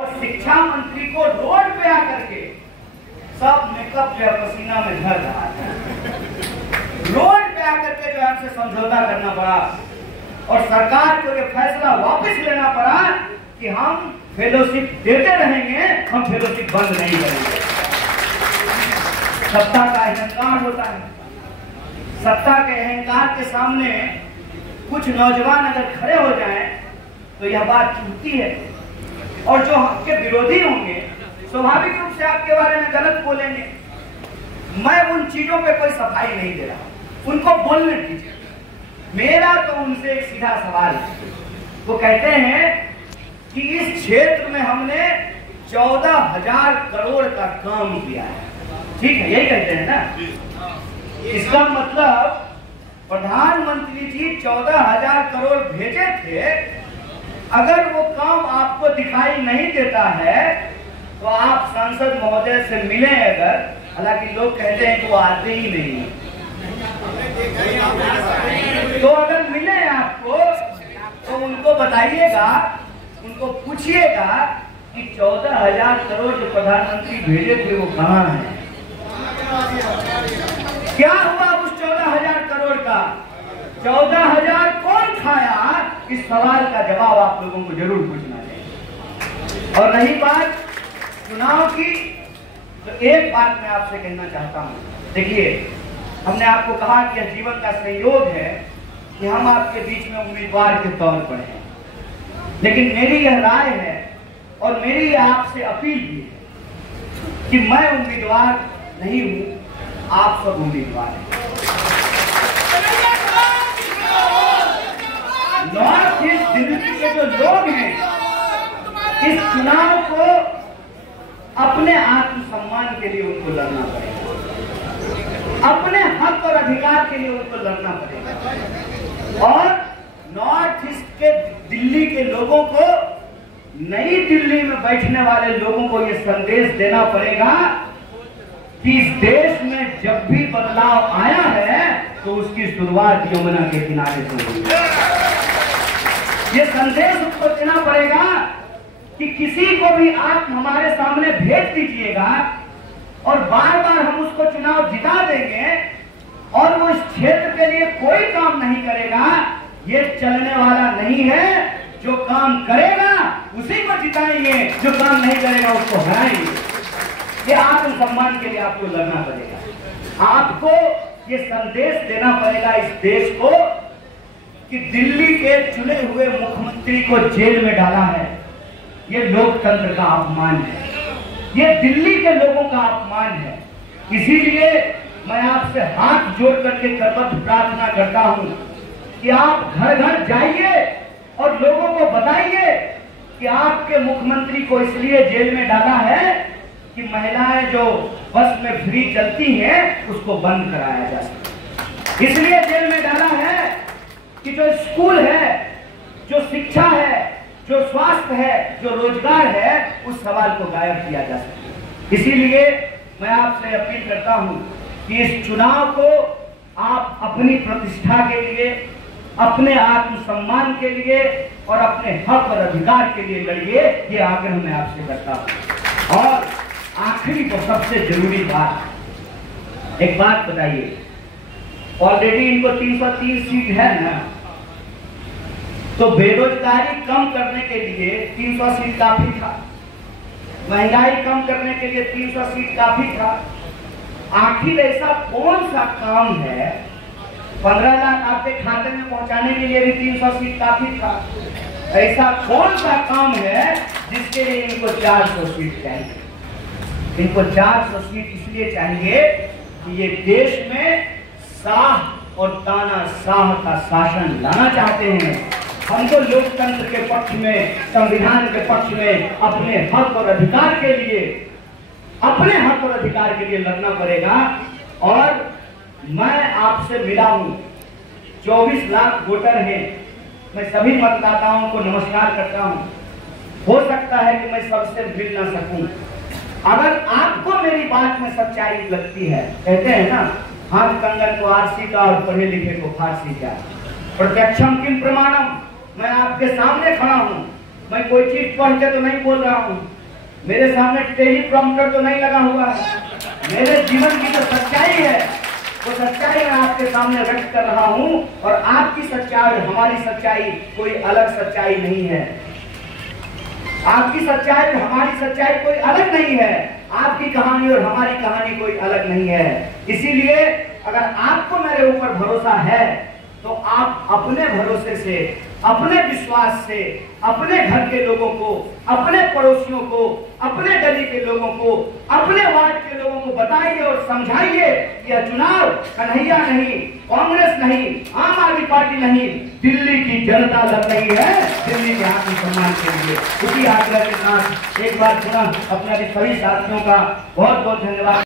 और शिक्षा मंत्री को रोड पे आकर के सब मेकअप जो पसीना में झड़ रहा है, रोड पे आकर के जो हमसे समझौता करना पड़ा और सरकार को ये फैसला वापस लेना पड़ा कि हम फेलोशिप देते रहेंगे, हम फेलोशिप बंद नहीं करेंगे। सत्ता का अहंकार होता है, सत्ता के अहंकार के सामने कुछ नौजवान अगर खड़े हो जाएं तो यह बात चूकती है और जो आपके विरोधी होंगे स्वाभाविक रूप से आपके बारे में गलत बोलेंगे। मैं उन चीजों पे कोई सफाई नहीं दे रहा, उनको बोलने दीजिए। मेरा तो उनसे एक सीधा सवाल है। वो कहते हैं कि इस क्षेत्र में हमने 14,000 करोड़ का काम किया है, ठीक है, यही कहते हैं ना। इसका मतलब प्रधानमंत्री जी 14,000 करोड़ भेजे थे। अगर वो काम आपको दिखाई नहीं देता है तो आप सांसद महोदय से मिले अगर, हालांकि लोग कहते हैं कि वो आते ही नहीं, तो अगर मिले आपको तो उनको बताइएगा, उनको पूछिएगा कि 14,000 करोड़ जो प्रधानमंत्री भेजे थे वो कहाँ है, क्या हुआ उस 14,000 करोड़ का, 14,000 कौन खाया? इस सवाल का जवाब आप लोगों को जरूर पूछना चाहिए। और रही बात चुनाव की, तो एक बात मैं आपसे कहना चाहता हूं। देखिए, हमने आपको कहा कि यह जीवन का संयोग है कि हम आपके बीच में उम्मीदवार के तौर पर हैं, लेकिन मेरी यह राय है और मेरी आपसे अपील भी है कि मैं उम्मीदवार नहीं हूं, आप सब उम्मीदवार हैं। नॉर्थ ईस्ट दिल्ली के जो लोग हैं, इस चुनाव को अपने आत्मसम्मान के लिए उनको लड़ना पड़ेगा, अपने हक और अधिकार के लिए उनको लड़ना पड़ेगा। और नॉर्थ ईस्ट के दिल्ली के लोगों को, नई दिल्ली में बैठने वाले लोगों को यह संदेश देना पड़ेगा कि इस देश में जब भी बदलाव आया है तो उसकी शुरुआत यमुना के किनारे से हुई है। ये संदेश उसको देना पड़ेगा कि किसी को भी आप हमारे सामने भेज दीजिएगा और बार बार हम उसको चुनाव जिता देंगे और वो इस क्षेत्र के लिए कोई काम नहीं करेगा, ये चलने वाला नहीं है। जो काम करेगा उसी को जिताएंगे, जो काम नहीं करेगा उसको हराएंगे। ये आत्मसम्मान के लिए आपको लड़ना पड़ेगा, आपको ये संदेश देना पड़ेगा इस देश को कि दिल्ली के चुने हुए मुख्यमंत्री को जेल में डाला है, ये लोकतंत्र का अपमान है, ये दिल्ली के लोगों का अपमान है। इसीलिए मैं आपसे हाथ जोड़ करके करबद्ध प्रार्थना करता हूं कि आप घर घर जाइए और लोगों को बताइए कि आपके मुख्यमंत्री को इसलिए जेल में डाला है कि महिलाएं जो बस में फ्री चलती हैं उसको बंद कराया जा सके। इसलिए जेल में डाला है कि जो स्कूल है, जो शिक्षा है, जो स्वास्थ्य है, जो रोजगार है, उस सवाल को गायब किया जा सके। इसीलिए मैं आपसे अपील करता हूं कि इस चुनाव को आप अपनी प्रतिष्ठा के लिए, अपने आत्मसम्मान के लिए और अपने हक और अधिकार के लिए लड़िए, ये आग्रह मैं आपसे करता हूं। और आखिरी को सबसे जरूरी बात, एक बात बताइए, ऑलरेडी इनको 303 सीट है ना, तो बेरोजगारी कम करने के लिए 300 सीट काफी था, महंगाई कम करने के लिए 300 सीट काफी था। आखिर ऐसा कौन सा काम है, 15 लाख आपके खाते में पहुंचाने के लिए भी 300 सीट काफी था। ऐसा कौन सा काम है जिसके लिए इनको 400 सीट चाहिए? इनको 400 सीट इसलिए चाहिए कि ये देश में शाह और तानाशाह का शासन लाना चाहते हैं। हमको लोकतंत्र के पक्ष में, संविधान के पक्ष में अपने हक और अधिकार के लिए, अपने हक और अधिकार के लिए लड़ना पड़ेगा। और मैं आपसे मिला हूं, 24 लाख वोटर हैं, मैं सभी मतदाताओं को नमस्कार करता हूं। हो सकता है कि मैं सबसे मिल ना सकूं, अगर आपको मेरी बात में सच्चाई लगती है, कहते हैं ना, हाथ कंगन को आरसी का और पढ़े लिखे को फारसी का, प्रत्यक्षम किम प्रमाणम, मैं आपके सामने खड़ा हूं मैं कोई चीज पढ़ के तो नहीं बोल रहा हूँ, मेरे सामने टेलीप्रॉम्प्टर तो नहीं लगा हुआ है। मेरे जीवन की जो सच्चाई है वो सच्चाई मैं आपके सामने व्यक्त कर रहा हूँ, और आपकी सच्चाई हमारी सच्चाई कोई अलग सच्चाई नहीं है। आपकी सच्चाई हमारी सच्चाई कोई अलग नहीं है। आपकी कहानी और हमारी कहानी कोई अलग नहीं है। इसीलिए अगर आपको मेरे ऊपर भरोसा है तो आप अपने भरोसे से, अपने विश्वास से, अपने घर के लोगों को, अपने पड़ोसियों को, अपने गली के लोगों को, अपने वार्ड के लोगों को बताइए और समझाइए यह चुनाव कन्हैया नहीं, कांग्रेस नहीं, आम आदमी पार्टी नहीं, दिल्ली की जनता लड़ रही है, दिल्ली के आत्मसम्मान के लिए। उसी आग्रह के साथ एक बार पुनः अपने सभी साथियों का बहुत बहुत धन्यवाद।